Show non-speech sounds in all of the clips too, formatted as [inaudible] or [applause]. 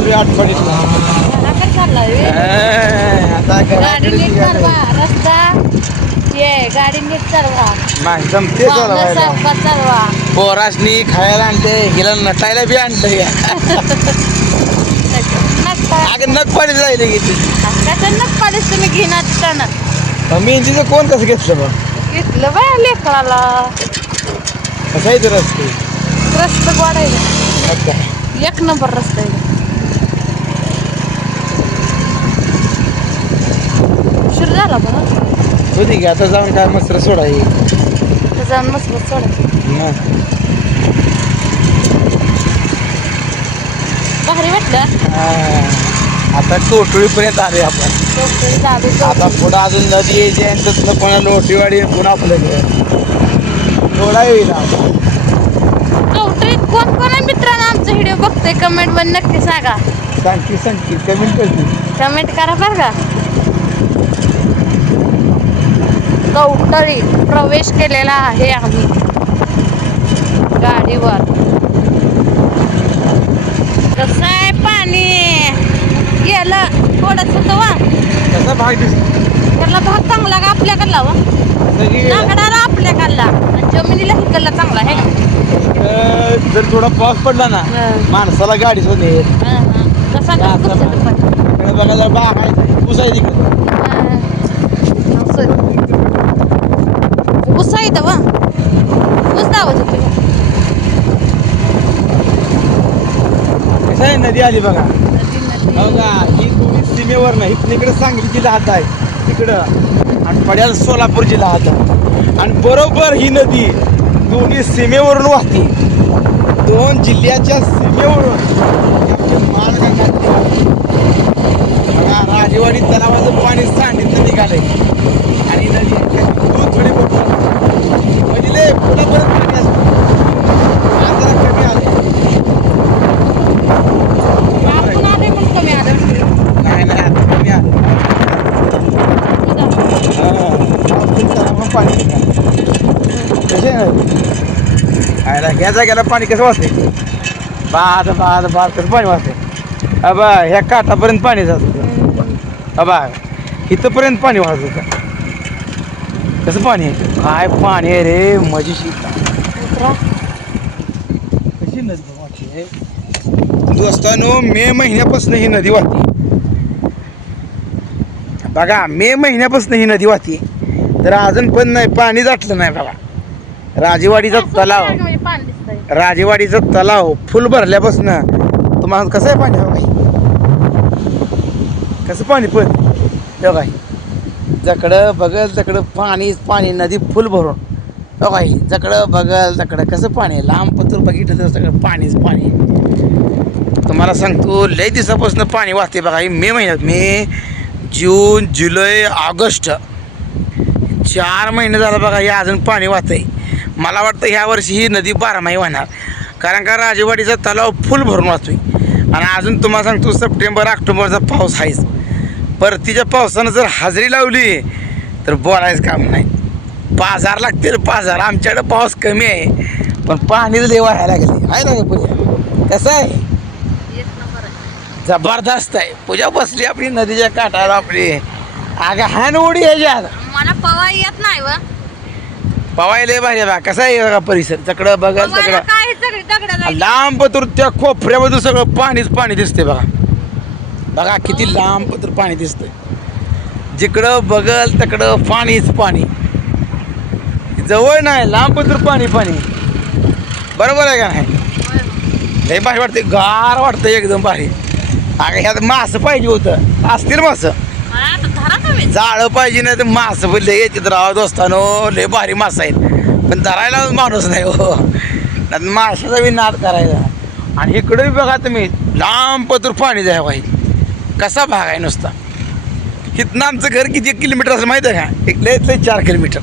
निघालो आठवडीतला घराकडे चाललाय. आता गाडी घराकडे नीट निघालोय. रस्ता. ये गाडी नीट चालवा. नाही जमते पाहुणं चालवायला सावकाश चालवा. पोरासनी खायला आणते हिला नटायला बी आणते. नका अगं नग पडत राहिले किती कसं नक पाडीस तुम्ही घेणार तिथं मेहंदीचं कोण कसं घेतलं बघ घेतलं बाय लेकराला. कसं आहे ते रस्ते? रस्ता गोडायला. एक नंबर रस्ता आहे. उशीर झाला पण होती की आता जाऊन काय मस्त सोडा ये तर जाऊन मस्त सोडायचं भारी वाटलं. आता टोटळीपर्यंत आले आपण. आता पुढं अजून नदी यायची आणि तसलं पुन्हा लोटीवाडी पुन्हा आपलं घर. थोडा येईल आता. कोण कोण आहे मित्रांनो? आमचा व्हिडिओ बघतोय कमेंट वर नक्की सांगा. सांग की सांग की कमेंट करते. कमेंट करा बरं का? कवटळी प्रवेश केलेला आहे आम्ही. गाडीवर. कसं आहे पाणी? गेलं. थोडस कसा भाग दिसतो? त्याला भाग चांगला का आपल्याकडला वा? नागडाला आपल्याकडला. जमिनीला हिकडला चांगला आहे. का अं, जर थोडा पाऊस पडला ना हं. माणसाला गाडी होते हं, हं. कसा का पण. इकडे बघा जर बाग आहे आहे तिकडे. ऊस आहे वा. ऊस दावत होते कसं आहे नदी आली बघा? बघा ही दोन्ही सीमेवर नाही इकडे सांगली जिल्हा हात आहे. तिकडं. आणि पड्याला सोलापूर जिल्हा हात आहे. आणि बरोबर ही नदी दोन्ही सीमेवरून वाहते. दोन जिल्ह्याच्या सीमेवरून. वाहते. बघा राजेवाडी तलावाचं पाणी सांडीतलं निघालंय. आणि नदी दूध थोडी मोठी म्हणजे लय पुढंपर्यंत पाणी असतं आज जरा कमी आलंय आपण आले पण कमी आलं नाही नाही आता कमी आलं आयला ह्या जाग्याला पाणी कसं वाचते बाद बाद बाद कसं पाणी वाचते अबा ह्या काठापर्यंत पाणी जात. होतं अबा इथंपर्यंत पाणी वाहत होतं कसं पाणी आहे? काय पाणी आहे रे मजेशी कशी नदी वाहते? दोस्तानो मे महिन्यापासून ही नदी वाहते. बघा मे महिन्यापासून ही नदी वाहते. तर अजून पण नाही पाणी जाटलं नाही बघा राजेवाडीचा तलाव. राजेवाडीचा तलाव फुल भरल्यापासून तुम्हाला कसं आहे पाणी? हो भाई कसं पाणी पण? हो बघा जकडं बघल तकडं पाणी पाणी नदी फुल भरून. हो बघा जकडं बघल तकडं कसं पाणी? लांब पत्र बघितलं तर सगळं पाणीच पाणी. तुम्हाला सांगतो लय दिवसापासून पाणी वाहते बघा. हे मे महिन्यात मे जून जुलै ऑगस्ट. चार महिने झालं बघा हे अजून पाणी वाहतंय. मला वाटतं ह्या वर्षी ही नदी बारामाही होणार. कारण का राजेवाडीचा तलाव फुल भरून वाहतोय. आणि अजून तुम्हाला सांगतो सप्टेंबर ऑक्टोबरचा पाऊस आहेच. परतीच्या पावसानं जर हजेरी लावली तर बोलायचं काम नाही. बाजार लागते बाजार. आमच्याकडे पाऊस कमी आहे. पण पाणी लय व्हायला लागले. आहे ना पूजा? कसं आहे? जबरदस्त आहे. पूजा बसली आपली नदीच्या काठाला आपली. अगं हान उडी ह्याच्यात मला पवा येत नाही व. पवायला भारी बा. कसा आहे बघा परिसर? तकडं बघा तकडं काय सगळी दगड लांब पत्र त्या खोपऱ्यामधून सगळं पाणीच पाणी दिसते बघा. बघा किती लांब पत्र पाणी दिसतंय. जिकडं बघल तकडं पाणीच पाणी. जवळ नाही लांब पत्र पाणी पाणी. बरोबर आहे का नाही? लय भारी वाटते गार वाटतं एकदम भारी. अगं ह्यात मासं पाहिजे होतं. असतील मासं. जाळं पाहिजे नाही तर मास पण लय येतात राव दोस्तानो. लय भारी मासं आहेत. पण धरायला माणूस नाही हो. माशाचा बी नाद करायचा आणि इकडे बघा तुम्ही लांब पतूर पाणी द्या भाई कसा भाग आहे नुसता. इथनं आमचं घर किती किलोमीटर असं माहीत आहे का? एक लय चार किलोमीटर.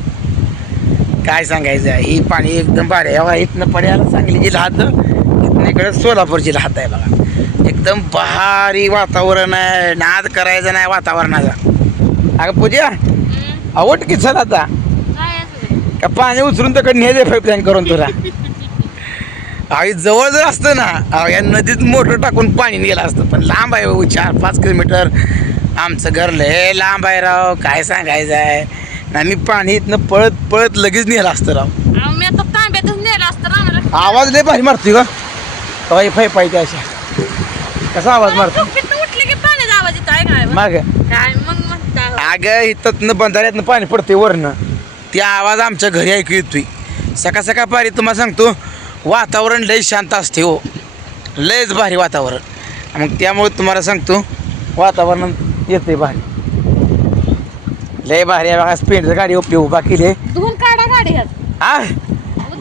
काय सांगायचं आहे? ही पाणी एकदम भारी आहे. इथनं पड्याला सांगली जिल्हा हात इथनं इकडे सोलापूर जिल्हा हात आहे बघा. एकदम भारी वातावरण आहे. नाद करायचं नाही वातावरणाचा. अगं पूजा आवड की चल आता. का पाणी उचलून तर न्यायचे पाईपलाईन करून तुला? [laughs] आई जवळ जर असतं ना या नदीत मोटर टाकून पाणी गेलं असतं. पण लांब आहे भाऊ चार पाच किलोमीटर. आमचं घर लय लांब आहे राव. काय सांगायचं आहे? आणि मी पाणी इथनं पळत पळत लगेच नेलं असतं राव. मी आता तांब्यातच नेलं असतं आवाज लय भारी मारतोय का पाहिजे अशा. कसा आवाज मारतो? उठली की पाण्याचा आवाज येतो आहे काय माग. काय मग म्हणता? अगं इथं बंधाऱ्यातनं पाणी पडते वरनं. ते आवाज आमच्या घरी ऐकू येतोय. सकाळ सकाळ पारी तुम्हाला सांगतो वातावरण लय शांत असते हो. लयच भारी वातावरण. मग त्यामुळे तुम्हाला सांगतो वातावरण येते भारी. लय भारी आहे बघा स्पीडचं गाडी उपली उभा केली. धुवून काढा गाडी ह्यात. हा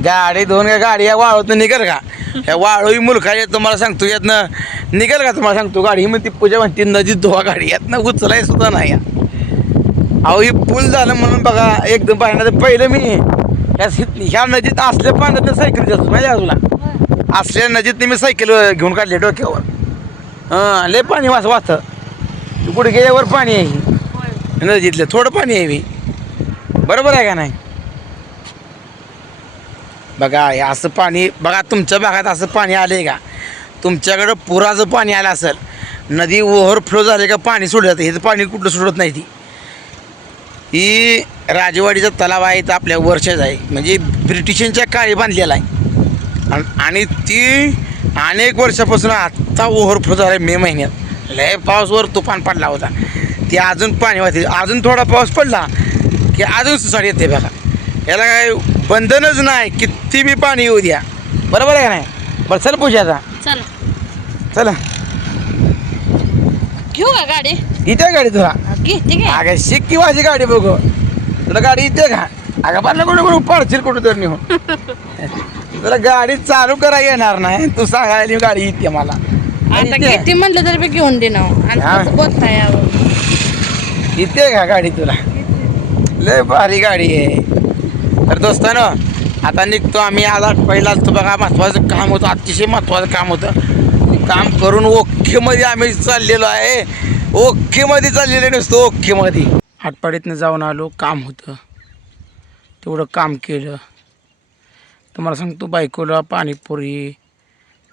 गाडी दोन गाडी वाळूतनं निघेल का? ह्या वाळू मुलखा येत तुम्हाला सांगतो यातनं निघेल का तुम्हाला? सांगतो गाडी. म्हणते पूजा म्हणते नदीत धुवा गाडी. यातनं उचलाय सुद्धा नाही. अहो ही पूल झालं म्हणून बघा एकदम पाहण्याचं पहिलं मी ह्या ह्या नदीत असल्या पाण्यात सायकल जातो आहे का तुला? असल्या नदीत मी सायकल घेऊन काढले डोक्यावर. हां लय पाणी वाच वाचतं तू कुठे गेल्यावर पाणी आहे. नदीतलं थोडं पाणी आहे मी बरोबर आहे का नाही? बघा हे असं पाणी बघा तुमच्या भागात असं पाणी आले का? तुमच्याकडं पुराचं पाणी आलं असेल नदी ओव्हरफ्लो झाले का पाणी सोडलं जातं हे तर पाणी कुठलं सोडत नाही ती. ही राजवाडीचा तलाव आहे तर आपल्या वर्षाचा आहे. म्हणजे ब्रिटिशांच्या काळी बांधलेला आहे. आणि- आणि ती अनेक वर्षापासून आत्ता ओव्हरफ्लो झाला आहे मे महिन्यात. लय पाऊसवर तुफान पडला होता. ती अजून पाणी वाहते. अजून थोडा पाऊस पडला की अजून सुसाट येते बघा. याला काय बंधनच नाही किती बी पाणी येऊ द्या. बरोबर आहे का नाही? बरं चल पूजाचा चला. चला. घेऊ का गाडी? इथे गाडी तुला. घेते अगं शिक की माझी गाडी बघू. तुला गाडी येते का? अगं पाहिलं कुठे कुठे पडशील कुठं तर तुला गाडी चालू करा येणार नाही. तू सांगायला गाडी येते मला. आता? किती म्हणलं तरी बी घेऊन दे ना. आणि. कसं बोलताय यावर येते का गाडी तुला? लय भारी गाडी आहे. तर दोस्तानं आता निघतो आम्ही. आज पहिला तो बघा महत्त्वाचं काम होतं. अतिशय महत्त्वाचं काम होतं. काम करून ओखेमध्ये आम्ही चाललेलो आहे. ओखेमध्ये चाललेलो नसतो ओखेमध्ये. हाटपाडीतनं जाऊन आलो काम होतं. तेवढं काम केलं. तुम्हाला सांगतो बायकोला पाणीपुरी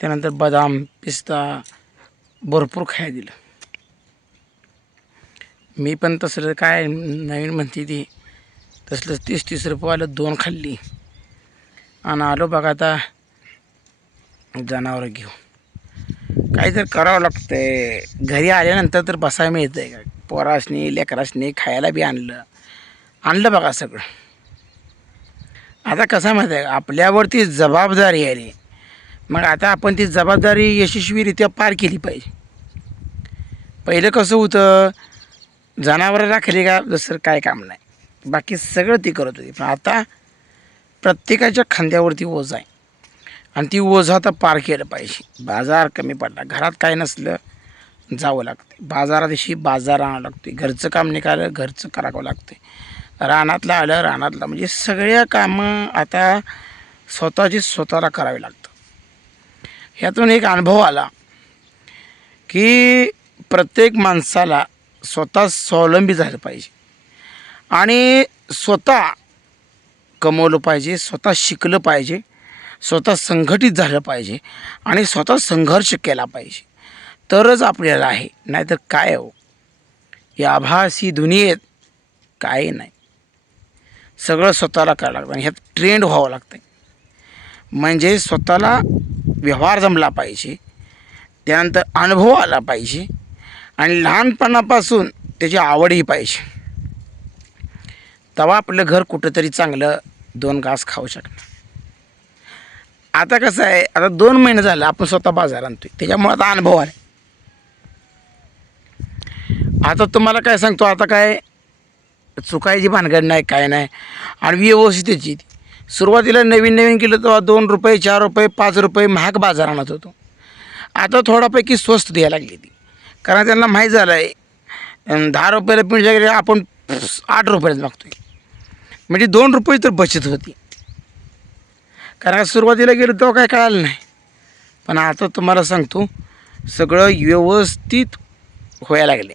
त्यानंतर बदाम पिस्ता भरपूर खायला दिलं. मी पण तसलं काय नवीन म्हणते ती. तसलं तीस तीस रुपयाला दोन खाल्ली. आणि आलो बघा आता जनावरं घेऊ काही तर करावं लागतंय. घरी आल्यानंतर तर बसायला मिळतं आहे का पोरासनी लेकरासनी खायला बी आणलं. आणलं बघा सगळं. आता कसं माहिती आहे आपल्यावरती जबाबदारी आली मग आता आपण ती जबाबदारी यशस्वीरित्या पार केली पाहिजे. पहिलं कसं होतं? जनावरं राखली का? दुसरं काय काम नाही. बाकी सगळं ती करत होती. पण आता प्रत्येकाच्या खांद्यावरती ओझ आहे. आणि ती ओझं आता पार केलं पाहिजे. बाजार कमी पडला. घरात काय नसलं जावं लागते बाजारादिवशी बाजार आणावं लागते घरचं काम निघालं घरचं करावं लागते रानातलं आलं रानातलं. म्हणजे सगळ्या कामं आता स्वतःची स्वतःला करावी लागतं ह्यातून एक अनुभव आला की प्रत्येक माणसाला स्वतः स्वावलंबी झालं पाहिजे. आणि स्वतः कमवलं पाहिजे स्वतः शिकलं पाहिजे स्वतः संघटित झालं पाहिजे आणि स्वतः संघर्ष केला पाहिजे. तरच आपल्याला आहे. नाहीतर काय हो? या आभासी दुनियेत काही नाही. सगळं स्वतःला करावं लागतं आणि ह्यात ट्रेंड व्हावं लागतं म्हणजे स्वतःला व्यवहार जमला पाहिजे त्यानंतर अनुभव आला पाहिजे आणि लहानपणापासून त्याची आवडही पाहिजे. तेव्हा आपलं घर कुठंतरी चांगलं दोन घास खाऊ शकणार. आता कसं आहे आता दोन महिने झालं आपण स्वतः बाजार आणतोय. त्याच्यामुळे आता अनुभव आला आता तुम्हाला काय सांगतो आता काय चुकायची भानगड नाही काय नाही. आणि व्यवस्थित सुरुवातीला नवीन नवीन केलं तेव्हा दोन रुपये चार रुपये पाच रुपये महाग बाजार आणत होतो. आता थोडापैकी स्वस्त द्यायला लागली ती. कारण त्यांना माहीत झालं आहे दहा रुपयाला पिंड आपण आठ रुपयाला मागतोय. म्हणजे दोन रुपये तर बचत होती. कारण सुरुवातीला गेलं तेव्हा काय कळालं नाही. पण आता तुम्हाला सांगतो सगळं व्यवस्थित व्हायला लागले.